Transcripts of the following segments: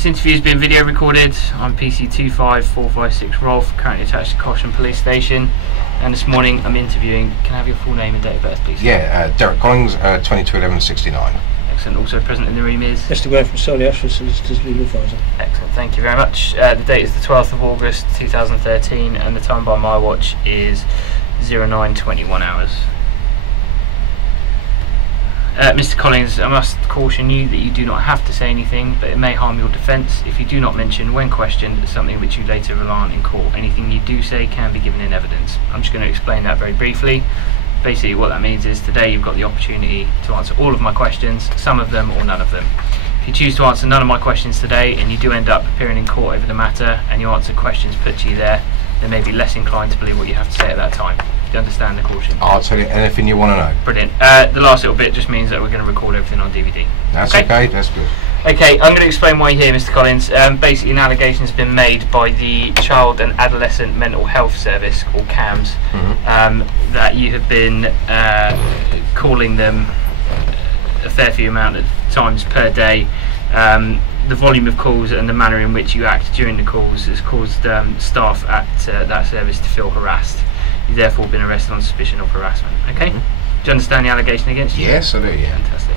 This interview has been video recorded. I'm PC25456 Rolf, currently attached to Caution Police Station, and this morning I'm interviewing. Can I have your full name and date of birth, please? Yeah, Derek Collins, 221169. Excellent. Also present in the room is Mr. Graham from Solly Ashford, Solicitors Legal Advisor. Excellent, thank you very much. The date is the 12th of August 2013 and the time by my watch is 09:21 hours. Mr. Collins, I must caution you that you do not have to say anything, but it may harm your defence if you do not mention, when questioned, something which you later rely on in court. Anything you do say can be given in evidence. I'm just going to explain that very briefly. Basically what that means is today you've got the opportunity to answer all of my questions, some of them or none of them. If you choose to answer none of my questions today and you do end up appearing in court over the matter and you answer questions put to you there, they may be less inclined to believe what you have to say at that time. Do you understand the caution? I'll tell you anything you want to know. Brilliant. The last little bit just means that we're going to record everything on DVD. That's okay, that's good. Okay, I'm going to explain why you're here, Mr. Collins. Basically, an allegation has been made by the Child and Adolescent Mental Health Service, or CAMHS, that you have been calling them a fair few amount of times per day. The volume of calls and the manner in which you act during the calls has caused staff at that service to feel harassed. You've therefore been arrested on suspicion of harassment. Okay? Do you understand the allegation against you? Yes, I do, yeah. Fantastic.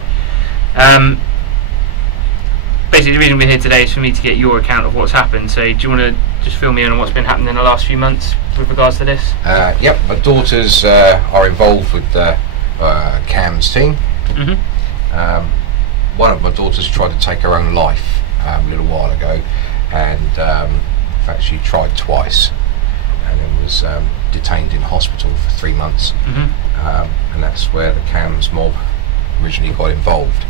Basically, the reason we're here today is for me to get your account of what's happened. So, do you want to just fill me in on what's been happening in the last few months with regards to this? Yep, my daughters are involved with the CAMHS team. One of my daughters tried to take her own life a little while ago, and in fact she tried twice and then was detained in hospital for 3 months. And that's where the CAMHS mob originally got involved.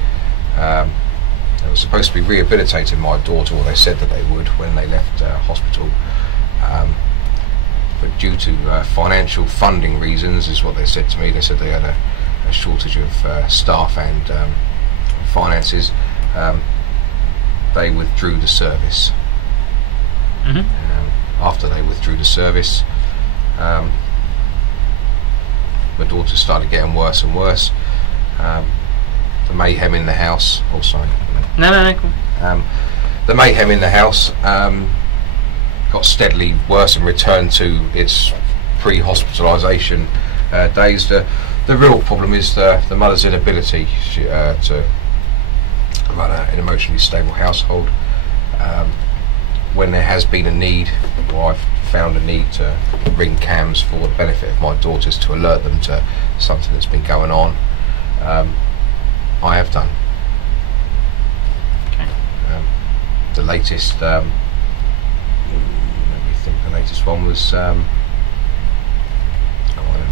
They were supposed to be rehabilitating my daughter, or they said that they would, when they left hospital, but due to financial funding reasons, is what they said to me. They said they had a shortage of staff and finances. They withdrew the service. After they withdrew the service, my daughter started getting worse and worse. The mayhem in the house. Oh, sorry. No, cool. The mayhem in the house got steadily worse and returned to its pre-hospitalisation days. The real problem is the mother's inability to run an emotionally stable household. When there has been a need, or I've found a need to ring CAMHS for the benefit of my daughters to alert them to something that's been going on, I have done. Okay. The latest, let me think, the latest one was, I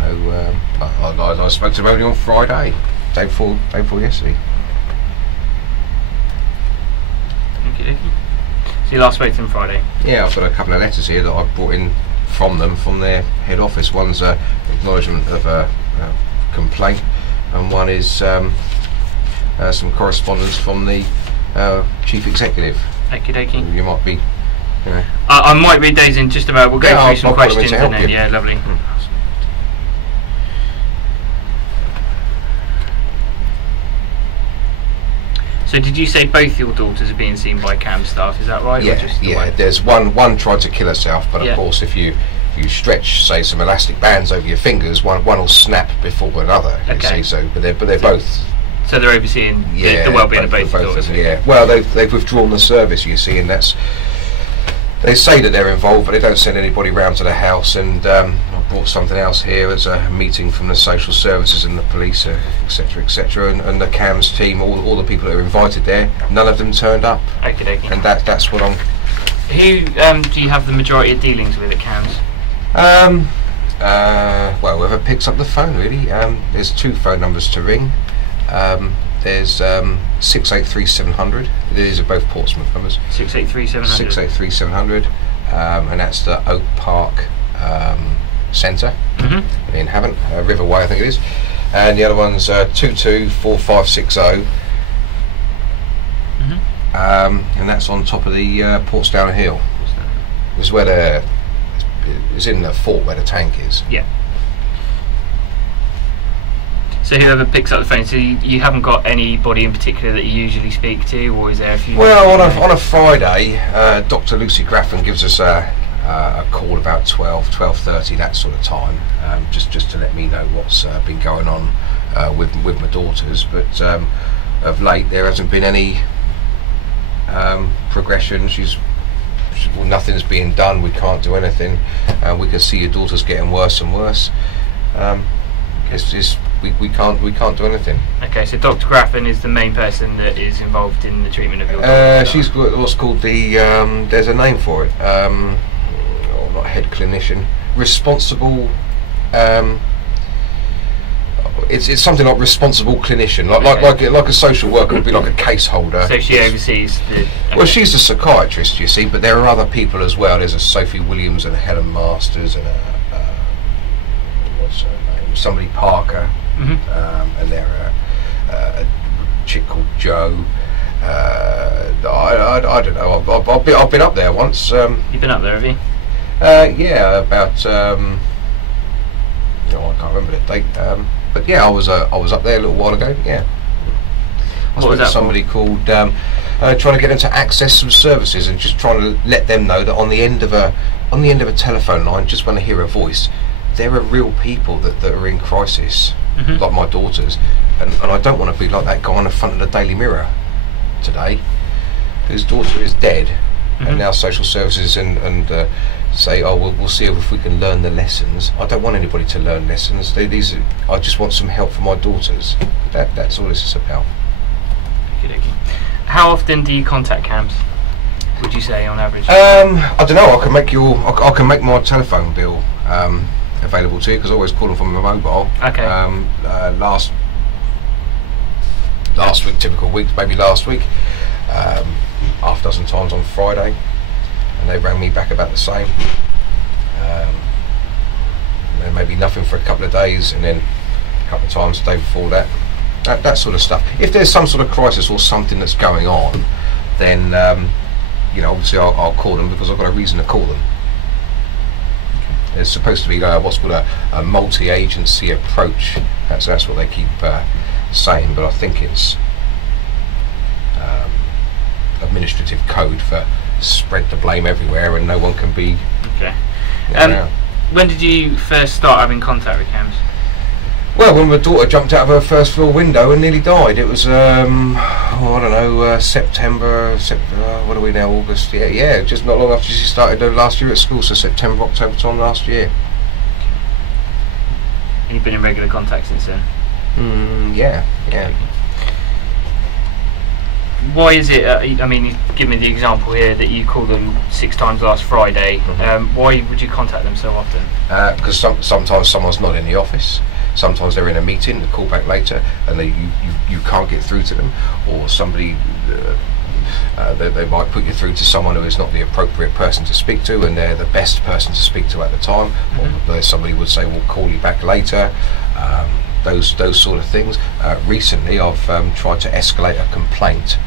don't know, I spoke to them only on Friday, day before yesterday. Okay. So you last spoke to them Friday? Yeah, I've got a couple of letters here that I brought in from them, from their head office. One's an acknowledgement of a complaint, and one is some correspondence from the chief executive. Okie. You might be, you know. I might read those in just about. We'll go through some questions and then, yeah, lovely. So did you say both your daughters are being seen by CAMHS staff? Is that right? Yeah, or just yeah. There's one tried to kill herself, but of course, if you stretch, say, some elastic bands over your fingers, one will snap before another. Okay. You see, so but they're both. So they're overseeing the well-being of both daughters. Yeah. Well, they've withdrawn the service, you see, and that's. They say that they're involved, but they don't send anybody round to the house. And I brought something else here as a meeting from the social services and the police, etc., etc., and the CAMHS team. All the people that are invited there, none of them turned up. Okay. And that's what I'm. Who do you have the majority of dealings with at CAMHS? Well, whoever picks up the phone, really. There's 2 phone numbers to ring. There's 683 700. These are both Portsmouth numbers. 683 700. 683 700, and that's the Oak Park Centre in Havant, Riverway, I think it is. And the other one's 224560, and that's on top of the Portsdown Hill. It's where it's in the fort where the tank is. Yeah. So whoever picks up the phone, so you haven't got anybody in particular that you usually speak to, or is there a few? Well, on a Friday, Dr. Lucy Graffin gives us a call about 12:30, that sort of time, just to let me know what's been going on with my daughters. But of late, there hasn't been any progression. Well, nothing's being done. We can't do anything. We can see your daughter's getting worse and worse. We can't do anything. Okay, so Dr. Graffin is the main person that is involved in the treatment of your daughter. She's got what's called the there's a name for it. Not head clinician. Responsible. It's something like responsible clinician, like a social worker would be like a case holder. So she oversees the. Okay. Well, she's a psychiatrist, you see, but there are other people as well. There's a Sophie Williams and a Helen Masters and what's her name? Somebody Parker, and they're a chick called Jo. I don't know. I've been up there once. You've been up there, have you? Yeah, about. I can't remember the date. But yeah, I was up there a little while ago. Yeah. I spoke to somebody called trying to get them to access some services and just trying to let them know that on the end of a telephone line, just when they hear a voice, there are real people that are in crisis, like my daughters, and I don't want to be like that guy on the front of the Daily Mirror today, whose daughter is dead, and now social services and say, oh, we'll see if we can learn the lessons. I don't want anybody to learn lessons. I just want some help for my daughters. That's all this is about. Okay. How often do you contact CAMHS, would you say, on average? I don't know. I can make my telephone bill available to you because I always call them from my mobile. Okay. Last week, typical week, maybe last week, half a dozen times on Friday, and they rang me back about the same. Then maybe nothing for a couple of days, and then a couple of times the day before that. That sort of stuff. If there's some sort of crisis or something that's going on, then obviously I'll call them because I've got a reason to call them. There's supposed to be what's called a multi-agency approach. That's what they keep saying, but I think it's administrative code for spread the blame everywhere and no one can be. Okay. When did you first start having contact with CAMHS? Well, when my daughter jumped out of her first floor window and nearly died. It was September. What are we now? August. Yeah. Just not long after she started her last year at school, so September, October time last year. And you've been in regular contact since then? Yeah. Why is it, I mean, you give me the example here that you called them 6 times last Friday. Why would you contact them so often? Because sometimes someone's not in the office. Sometimes they're in a meeting, they call back later, and you can't get through to them, or somebody they might put you through to someone who is not the appropriate person to speak to, and they're the best person to speak to at the time. Or somebody would say, "We'll call you back later." Those sort of things. Recently, I've tried to escalate a complaint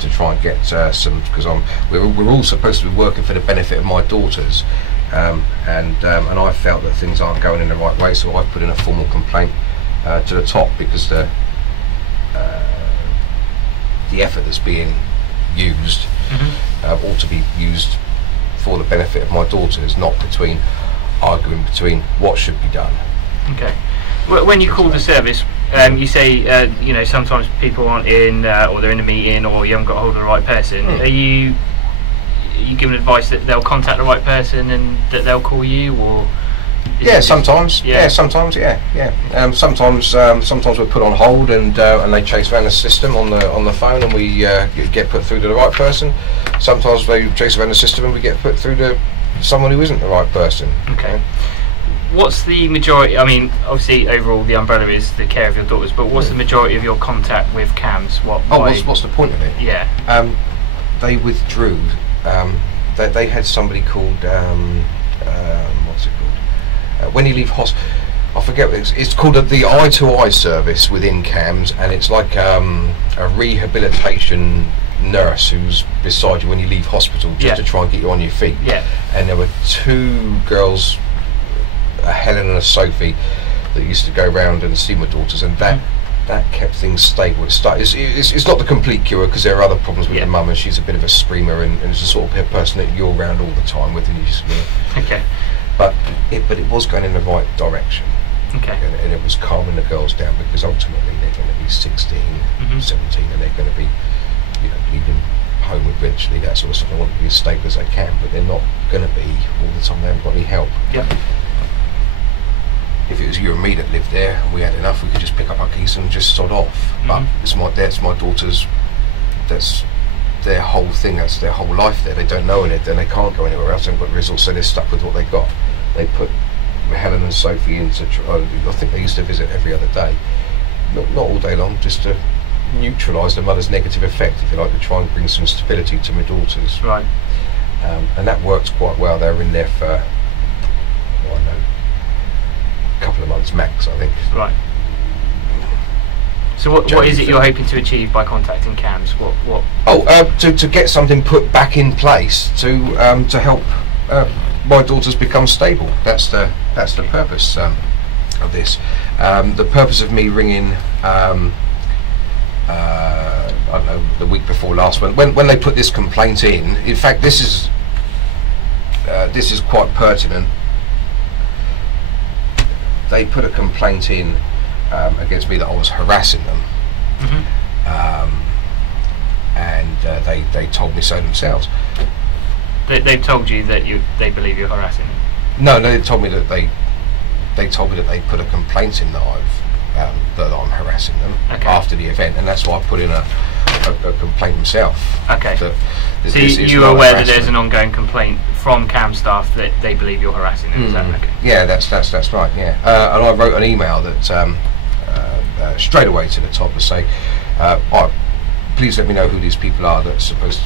to try and get some, because we're all supposed to be working for the benefit of my daughters. And I felt that things aren't going in the right way, so I've put in a formal complaint to the top, because the effort that's being used ought to be used for the benefit of my daughters, not arguing between what should be done. Okay. When you call the service, you say sometimes people aren't in, or they're in a meeting, or you haven't got hold of the right person. Are you giving advice that they'll contact the right person and that they'll call you, or? Sometimes. Sometimes we're put on hold and they chase around the system on the phone, and we get put through to the right person. Sometimes they chase around the system and we get put through to someone who isn't the right person. Okay. What's the majority? I mean, obviously, overall, the umbrella is the care of your daughters. But what's the majority of your contact with CAMHS? What's the point of it? Yeah. They withdrew. They had somebody called what's it called? When you leave hospital, I forget what it's called. The eye-to-eye service within CAMHS, and it's like a rehabilitation nurse who's beside you when you leave hospital, just to try and get you on your feet. Yeah. And there were 2 girls, a Helen and a Sophie, that used to go around and see my daughters, and that kept things stable. It's not the complete cure, because there are other problems with the mum, and she's a bit of a screamer, and it's the sort of person that you're around all the time with, and you just okay. But it was going in the right direction. Okay. And it was calming the girls down, because ultimately they're going to be 16, 17, and they're going to be, leaving home eventually, that sort of stuff. They want to be as stable as they can, but they're not going to be all the time. They haven't got any help. Yeah. If it was you and me that lived there and we had enough, we could just pick up our keys and just sod off. But it's my daughters, that's their whole thing, that's their whole life there. They don't know it, then they can't go anywhere else. They've got the results, so they're stuck with what they got. They put Helen and Sophie into, I think they used to visit every other day. Not all day long, just to neutralise the mother's negative effect, if you like, to try and bring some stability to my daughters. Right. And that worked quite well. They were in there for, I don't know, a couple of months max, I think. Right. So what is it you're hoping to achieve by contacting CAMHS? What? To get something put back in place to help my daughters become stable. That's the purpose of this. The purpose of me ringing, I don't know, the week before last, when they put this complaint in fact, this is quite pertinent. They put a complaint in against me that I was harassing them, and they told me so themselves. They've told you that they believe you're harassing them? No, they told me that they put a complaint in that that I'm harassing them after the event, and that's why I put in a complaint myself. Okay. So you're aware that there's an ongoing complaint from CAMHS staff that they believe you're harassing them? Is that okay? Yeah, that's right. Yeah, and I wrote an email that straight away to the top to say, please let me know who these people are that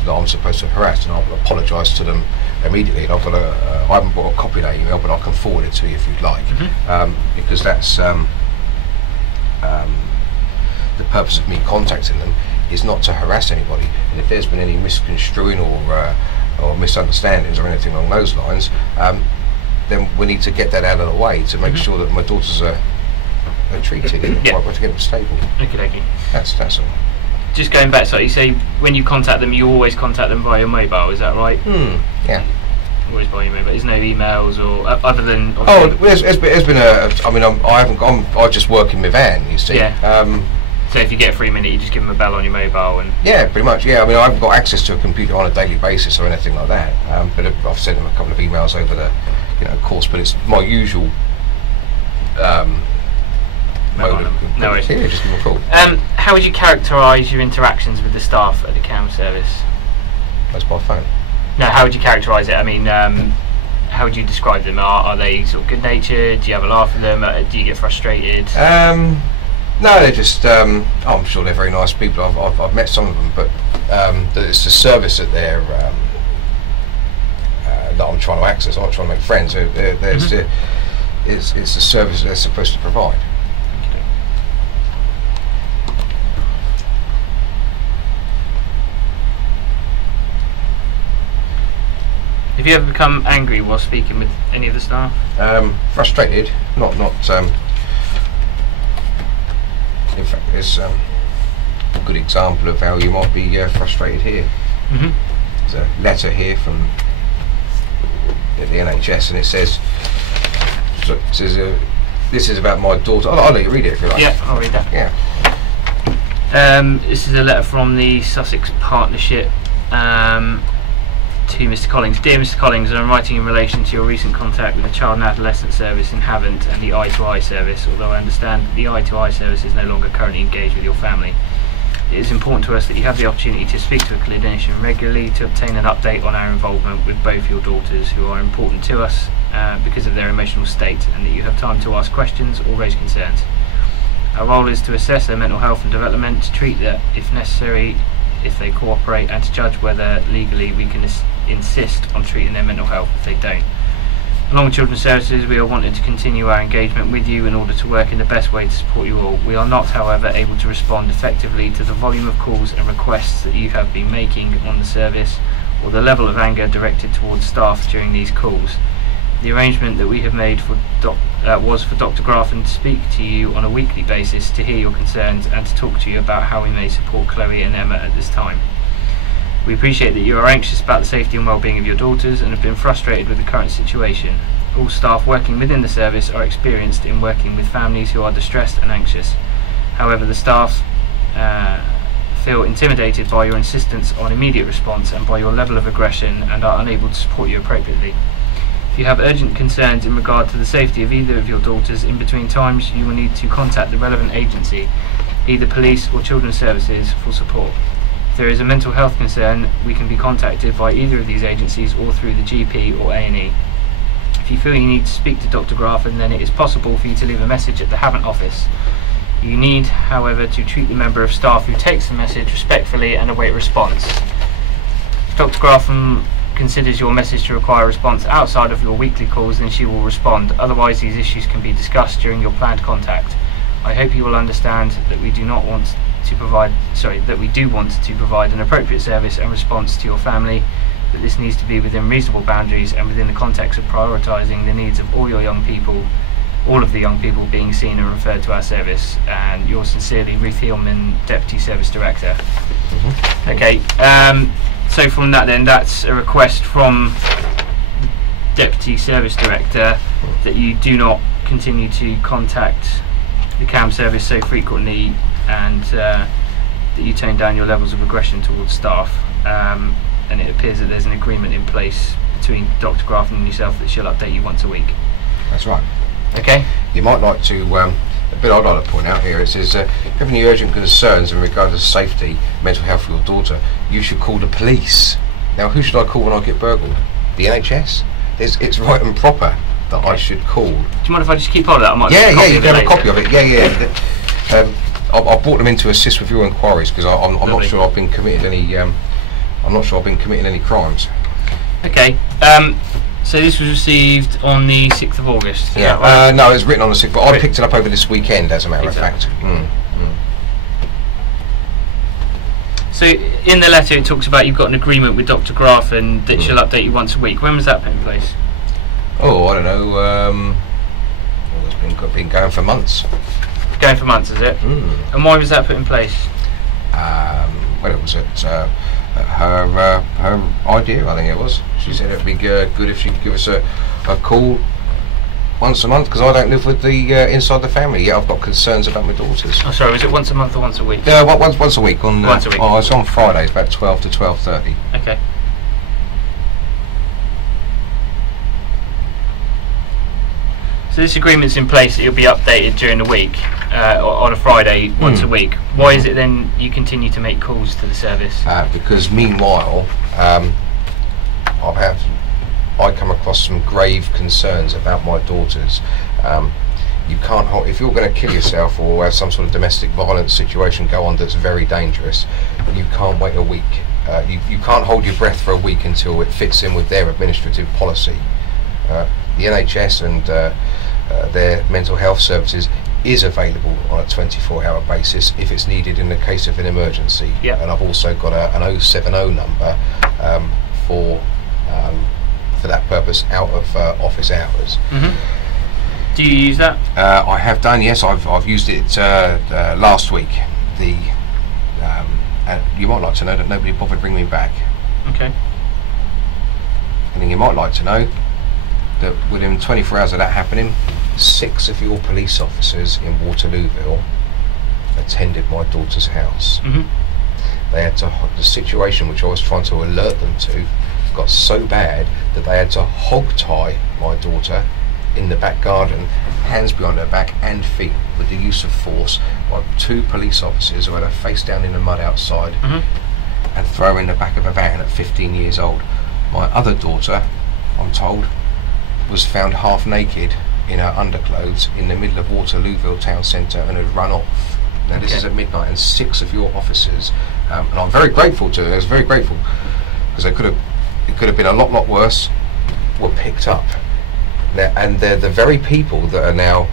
I'm supposed to harass, and I'll apologise to them immediately. And I haven't got a copy of that email, but I can forward it to you if you'd like, because that's the purpose of me contacting them is not to harass anybody. And if there's been any misconstruing or misunderstandings or anything along those lines, then we need to get that out of the way to make sure that my daughters are treated in the right way to get them stable. Okay. That's all. Just going back, so you say when you contact them, you always contact them via mobile, is that right? Yeah. Always by your mobile. There's no emails or other than. There's been a. I mean, I haven't gone. I just work in my van, you see. Yeah. So if you get a free minute, you just give them a bell on your mobile and. Yeah, pretty much. Yeah. I mean, I haven't got access to a computer on a daily basis or anything like that. But I've sent them a couple of emails over the, course. But it's my usual. No worries. Yeah, just give them a call. How would you characterise your interactions with the staff at the CAMHS service? That's by phone. No, how would you characterise it? I mean, how would you describe them? Are they sort of good-natured? Do you have a laugh with them? Do you get frustrated? No, they're just. I'm sure they're very nice people. I've met some of them, but it's the service that they're that I'm trying to access. I'm not trying to make friends. It's the service they're supposed to provide. Have you ever become angry while speaking with any of the staff? Frustrated, not. In fact, there's a good example of how you might be frustrated here. There's a letter here from the NHS, and it says, "This is about my daughter." I'll let you read it if you like. Yeah, I'll read that. Yeah. This is a letter from the Sussex Partnership. To Mr. Collins. Dear Mr. Collins, I'm writing in relation to your recent contact with the Child and Adolescent Service in Havant and the I2I service, although I understand the I2I service is no longer currently engaged with your family. It is important to us that you have the opportunity to speak to a clinician regularly to obtain an update on our involvement with both your daughters, who are important to us because of their emotional state, and that you have time to ask questions or raise concerns. Our role is to assess their mental health and development, to treat that if necessary, if they cooperate, and to judge whether legally we can insist on treating their mental health if they don't. Along with Children's Services, we are wanting to continue our engagement with you in order to work in the best way to support you all. We are not, however, able to respond effectively to the volume of calls and requests that you have been making on the service, or the level of anger directed towards staff during these calls. The arrangement that we have made was for Dr. Graffin to speak to you on a weekly basis to hear your concerns and to talk to you about how we may support Chloe and Emma at this time. We appreciate that you are anxious about the safety and well-being of your daughters and have been frustrated with the current situation. All staff working within the service are experienced in working with families who are distressed and anxious. However, the staff feel intimidated by your insistence on immediate response and by your level of aggression and are unable to support you appropriately. If you have urgent concerns in regard to the safety of either of your daughters, in between times you will need to contact the relevant agency, either police or children's services, for support. If there is a mental health concern, we can be contacted by either of these agencies or through the GP or A&E. If you feel you need to speak to Dr. Graffin, then it is possible for you to leave a message at the Havant office. You need, however, to treat the member of staff who takes the message respectfully and await response. If Dr. Graffin considers your message to require a response outside of your weekly calls, then she will respond. Otherwise, these issues can be discussed during your planned contact. I hope you will understand that we do want to provide an appropriate service and response to your family, but this needs to be within reasonable boundaries and within the context of prioritising the needs of all of the young people being seen and referred to our service. And yours sincerely, Ruth Heelman, Deputy Service Director. Mm-hmm. Okay, so from that then, that's a request from the Deputy Service Director that you do not continue to contact the CAM service so frequently, and that you tone down your levels of aggression towards staff. And it appears that there's an agreement in place between Dr. Graffin and yourself that she'll update you once a week. That's right. Okay. You might like to, a bit I'd like to point out here, it says, if you have any urgent concerns in regard to safety, mental health for your daughter, you should call the police. Now, who should I call when I get burgled? The NHS? It's right and proper that I should call. Do you mind if I just keep hold of that? I might you can have a copy of it. I brought them in to assist with your inquiries because I'm not sure I've been committed any. I'm not sure I've been committing any crimes. Okay. So this was received on the 6th of August. Yeah. Right? No, it was written on the 6th, but I picked it up over this weekend, as a matter of fact. So in the letter it talks about you've got an agreement with Dr. Graffin that she'll update you once a week. When was that put in place? Oh, I don't know. It's been going for months. Going for months, is it? And why was that put in place? Well, it was her idea, I think it was. She said it'd be good if she could give us a call once a month, because I don't live with the inside the family yet. I've got concerns about my daughters. Oh, sorry, was it once a month or once a week? Yeah, once a week. Once a week. Oh, it's on Fridays, about 12 to 12:30. Okay. So this agreement's in place, it'll be updated during the week, on a Friday, once a week. Why is it then you continue to make calls to the service? Because meanwhile, I come across some grave concerns about my daughters. You can't hold, if you're going to kill yourself or have some sort of domestic violence situation go on that's very dangerous, you can't wait a week. You can't hold your breath for a week until it fits in with their administrative policy. The NHS and their mental health services is available on a 24-hour basis if it's needed in the case of an emergency. Yep. And I've also got an 070 number for that purpose out of office hours. Mm-hmm. Do you use that? I have done, yes. I've used it last week. You might like to know that nobody bothered bringing me back. Okay. And then you might like to know that within 24 hours of that happening, 6 of your police officers in Waterlooville attended my daughter's house. Mm-hmm. They had to, the situation which I was trying to alert them to got so bad that they had to hog tie my daughter in the back garden, hands behind her back and feet, with the use of force by 2 police officers who had her face down in the mud outside, and throw her in the back of a van at 15 years old. My other daughter, I'm told, was found half naked in her underclothes in the middle of Waterlooville town centre and had run off. Now this is at midnight, and 6 of your officers, and I'm very grateful to her. I was very grateful, because it could have been a lot worse, were picked up. Now, and they're the very people that are now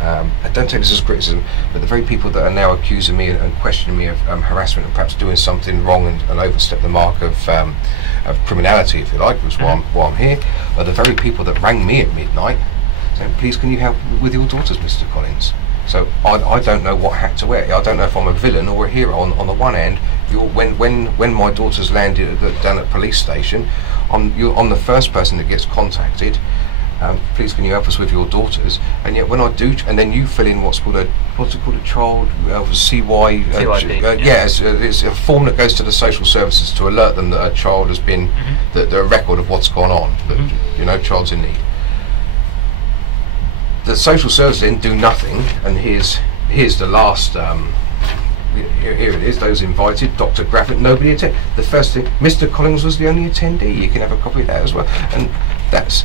I don't take this as criticism, but the very people that are now accusing me and questioning me of harassment and perhaps doing something wrong and overstep the mark of criminality, if you like, which is why I'm here, are the very people that rang me at midnight saying, please can you help with your daughters, Mr. Collins? So I don't know what hat to wear. I don't know if I'm a villain or a hero. On the one hand, when my daughters landed down at police station, I'm the first person that gets contacted. Please can you help us with your daughters? And yet when I do, and then you fill in what's it called a child CY. It's a form that goes to the social services to alert them that a child has been the record of what's gone on. That child's in need. The social services then do nothing, and here's the last. Here it is. Those invited, Dr. Graffett, nobody attended. The first thing, Mr. Collins was the only attendee. You can have a copy of that as well, and that's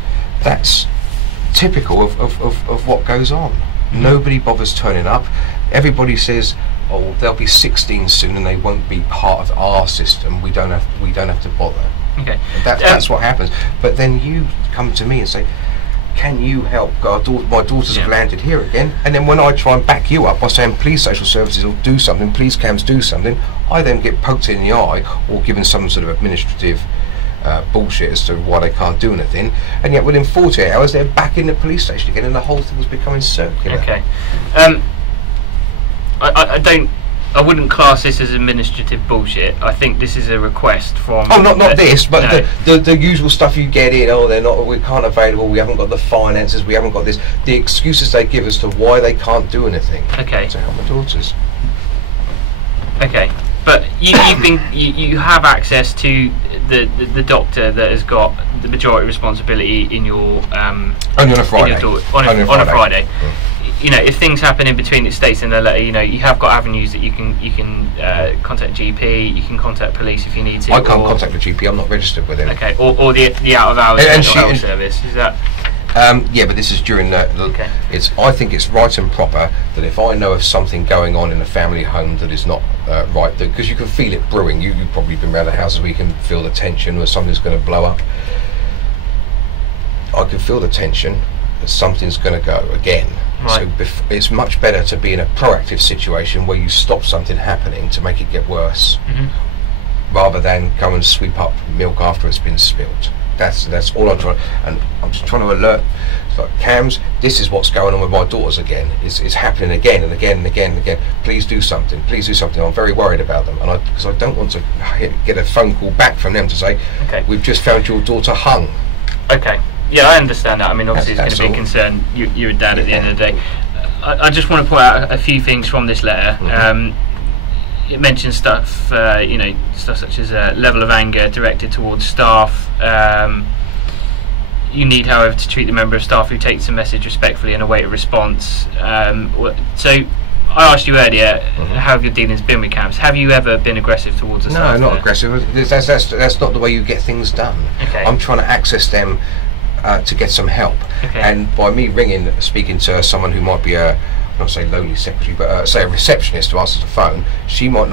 typical of what goes on. Nobody bothers turning up. Everybody says, "Oh, they'll be 16 soon, and they won't be part of our system. We don't have to bother." Okay, that's what happens. But then you come to me and say, can you help? My daughters have landed here again. And then when I try and back you up by saying, please social services will do something, please CAMHS do something, I then get poked in the eye or given some sort of administrative bullshit as to why they can't do anything. And yet within 48 hours they're back in the police station again, and the whole thing's becoming circular. Okay. I wouldn't class this as administrative bullshit. I think this is a request from... Oh, not this, but no. the usual stuff you get in, we can't available, we haven't got the finances, we haven't got this. The excuses they give as to why they can't do anything. Okay. To help my daughters. Okay. But you have access to the doctor that has got the majority responsibility in your... only on a Friday. On a Friday. Yeah. If things happen in between, it states in the letter, you have got avenues that you can contact GP, you can contact police if you need to. I can't contact the GP, I'm not registered with him. Okay, or the out of hours mental health service, is that? Yeah, but this is during the okay. I think it's right and proper that if I know of something going on in a family home that is not right, because you can feel it brewing. You've probably been around the houses where you can feel the tension where something's going to blow up. I can feel the tension that something's going to go again. Right. So it's much better to be in a proactive situation where you stop something happening to make it get worse, rather than go and sweep up milk after it's been spilt. That's all I'm trying, and I'm just trying to alert. It's like, CAMHS, this is what's going on with my daughters again. It's happening again and again and again and again. Please do something. Please do something. I'm very worried about them, and because I don't want to get a phone call back from them to say, okay, we've just found your daughter hung. Okay. Yeah, I understand that. I mean, obviously, it's going to be a concern. You're a dad at the end of the day. I just want to point out a few things from this letter. It mentions stuff, stuff such as level of anger directed towards staff. You need, however, to treat the member of staff who takes the message respectfully and await a response. So, I asked you earlier, how have your dealings been with CAMHS? Have you ever been aggressive towards the staff? No, not aggressive. That's not the way you get things done. Okay. I'm trying to access them to get some help, and by me speaking to someone who might be not say lonely secretary, but say a receptionist who answers the phone, she won't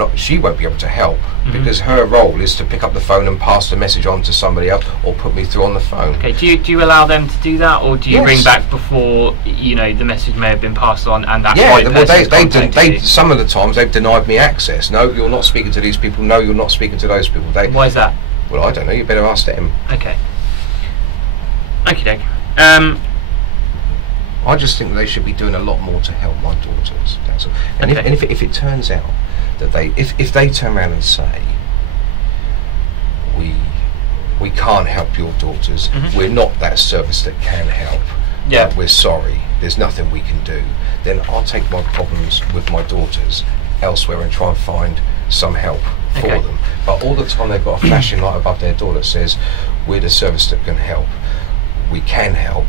be able to help because her role is to pick up the phone and pass the message on to somebody else or put me through on the phone. Okay, do you allow them to do that, or do you ring back before the message may have been passed on and that they some of the times they've denied me access. No, you're not speaking to these people. No, you're not speaking to those people. Why is that? Well, I don't know. You better ask them. Okay. Okey-doke. I just think they should be doing a lot more to help my daughters. That's all. And if it turns out that if they turn around and say we can't help your daughters, we're not that service that can help. Yeah. We're sorry. There's nothing we can do. Then I'll take my problems with my daughters elsewhere and try and find some help for them. But all the time they've got a flashing light above their door that says we're the service that can help. We can help.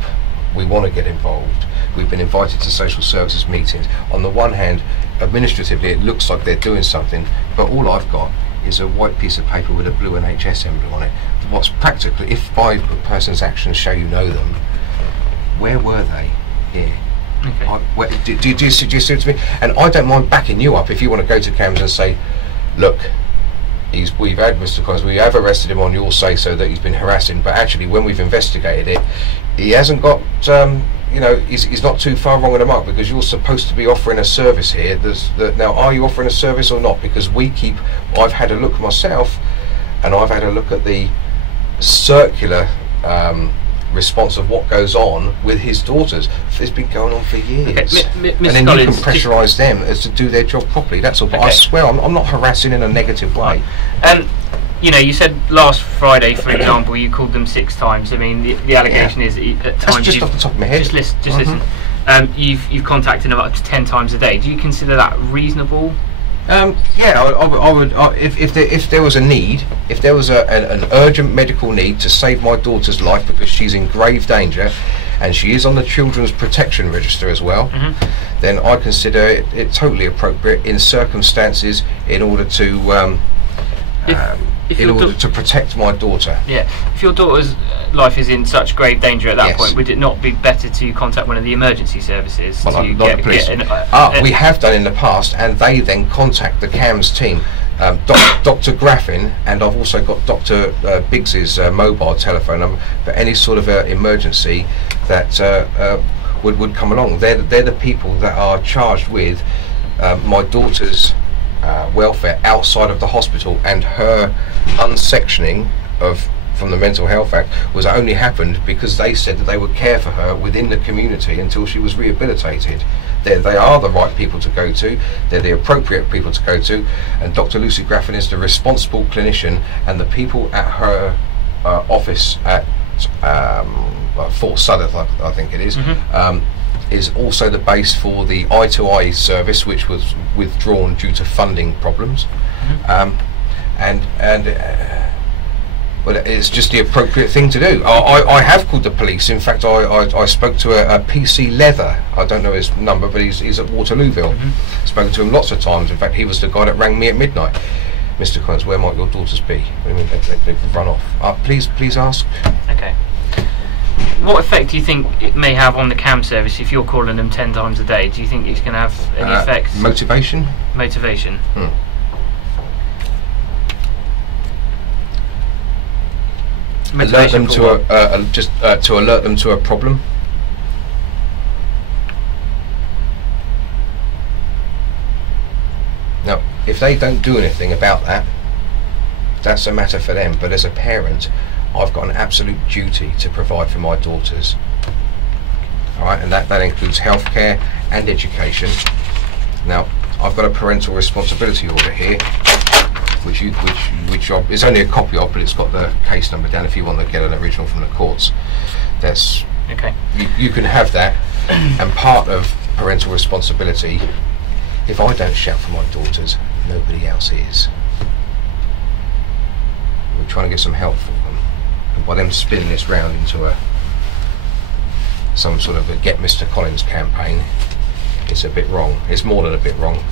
We want to get involved. We've been invited to social services meetings. On the one hand, administratively it looks like they're doing something, but all I've got is a white piece of paper with a blue NHS emblem on it. What's practically, if by a person's actions show you know them, where were they here? Okay. Do you see to me? And I don't mind backing you up if you want to go to CAMHS and say, look, we've had Mr. Collins, we have arrested him on your say-so that he's been harassing, but actually when we've investigated it, he hasn't got you know, is not too far wrong on the mark, because you're supposed to be offering a service here. Now, are you offering a service or not? Because I've had a look myself, and I've had a look at the circular response of what goes on with his daughters. It's been going on for years. Okay, and then you can pressurise them as to do their job properly. That's all. But I swear, I'm not harassing in a negative way. You know, you said last Friday, for example, you called them 6 times. I mean, the allegation is that at times, that's just off the top of my head. Just listen. You've contacted them up to 10 times a day. Do you consider that reasonable? Yeah, I would. If there was a need, if there was an urgent medical need to save my daughter's life because she's in grave danger, and she is on the Children's Protection Register as well, then I consider it totally appropriate in circumstances in order to to protect my daughter. Yeah. If your daughter's life is in such grave danger at that point, would it not be better to contact one of the emergency services? Well, not the police. We have done in the past, and they then contact the CAMHS team. Dr. Graffin, and I've also got Dr. Biggs's mobile telephone number for any sort of emergency that would come along. They're the people that are charged with my daughter's welfare outside of the hospital, and her unsectioning from the Mental Health Act was only happened because they said that they would care for her within the community until she was rehabilitated. They are the right people to go to, they're the appropriate people to go to, and Dr. Lucy Graffin is the responsible clinician, and the people at her office at Fort Southern, I think it is also the base for the eye-to-eye service, which was withdrawn due to funding problems. Well, it's just the appropriate thing to do. I have called the police. In fact, I spoke to a PC Leather. I don't know his number, but he's at Waterlooville. Spoken to him lots of times. In fact, he was the guy that rang me at midnight. Mr. Collins, where might your daughters be? What do you mean they've run off? Please ask. Okay. What effect do you think it may have on the CAM service if you're calling them 10 times a day? Do you think it's going to have any effects? Motivation. Alert them to alert them to a problem. Now, if they don't do anything about that, that's a matter for them. But as a parent, I've got an absolute duty to provide for my daughters. All right, and that includes healthcare and education. Now, I've got a parental responsibility order here, which is only a copy of, but it's got the case number down if you want to get an original from the courts. That's okay. You can have that, and part of parental responsibility, if I don't shout for my daughters, nobody else is. We're trying to get some help for them, and by them spinning this round into some sort of a Get Mr. Collins campaign, it's a bit wrong. It's more than a bit wrong.